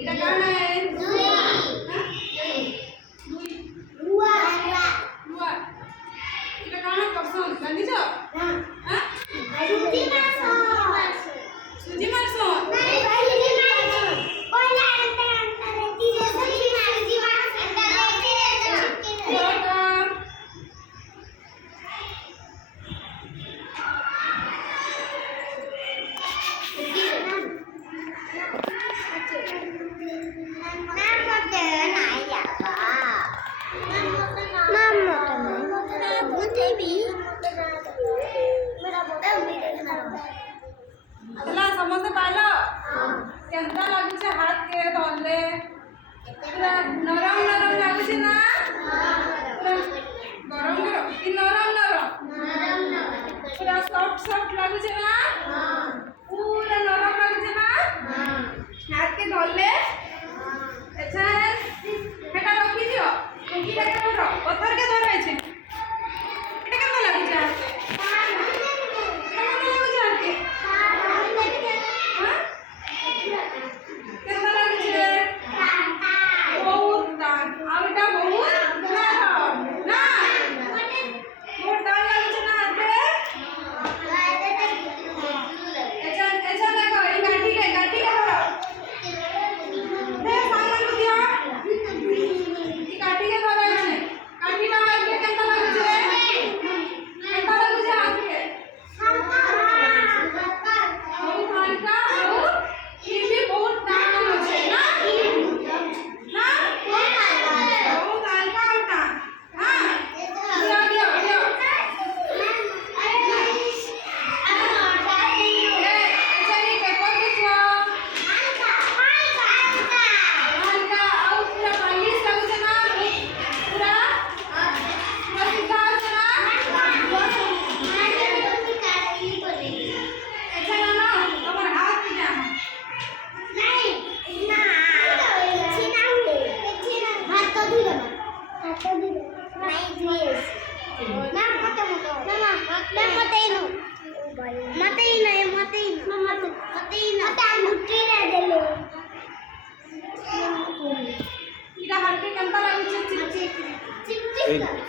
এটা কার নাই দুই হ্যাঁ দুই রুয়া রুয়া এটা কার না পছন্দ জানিছ না হ্যাঁ সুজি মারছো সুজি মারছো নাই ভাই সুজি মারছো ওলা আনতে আনতে দিলে সুজি মারছো समझते पाइल केंता लागुचे हाथ के धरले पूरा नरम नरम लागुचे ना गरम गरम कि नरम नरम पूरा सॉफ्ट सॉफ्ट लागुचे ना पूरा नरम लागुचे ना हाथ के धरले अच्छा हेटा रखी दियो कुकी टाके धरो पत्थर के धराई छे एटा केना लागुचे हाथ Hey.